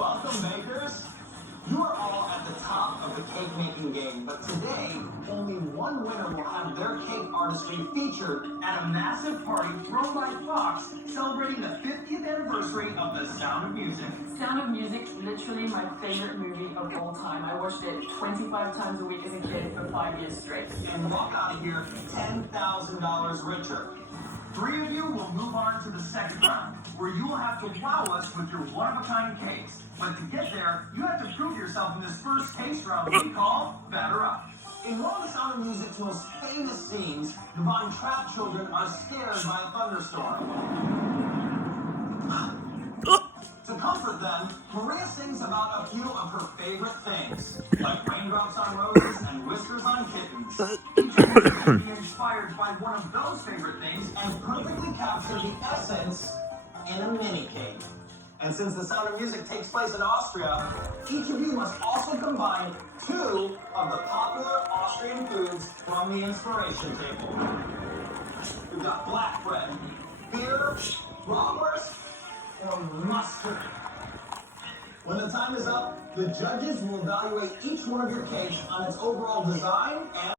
Welcome, bakers. You are all at the top of the cake making game, but today, only one winner will have their cake artistry featured at a massive party thrown by Fox, celebrating the 50th anniversary of The Sound of Music. Sound of Music, literally my favorite movie of all time. I watched it 25 times a week as a kid for 5 years straight. And walk out of here $10,000 richer. 3 of you will move on to the second round, where you will have to wow us with your one-of-a-kind cakes. But to get there, you have to prove yourself in this first taste round we call Batter Up. In one of The Sound of Music's most famous scenes, the Von Trapp children are scared by a thunderstorm. To comfort them, Maria sings about a few of her favorite things, like raindrops on roses and whiskers on kittens. Each of you can be inspired by one of those favorite things and perfectly capture the essence in a mini cake. And since The Sound of Music takes place in Austria, each of you must also combine 2 of the popular Austrian foods from the inspiration table. We've got black bread, beer, bratwurst, or mustard. When the time is up, the judges will evaluate each one of your cakes on its overall design and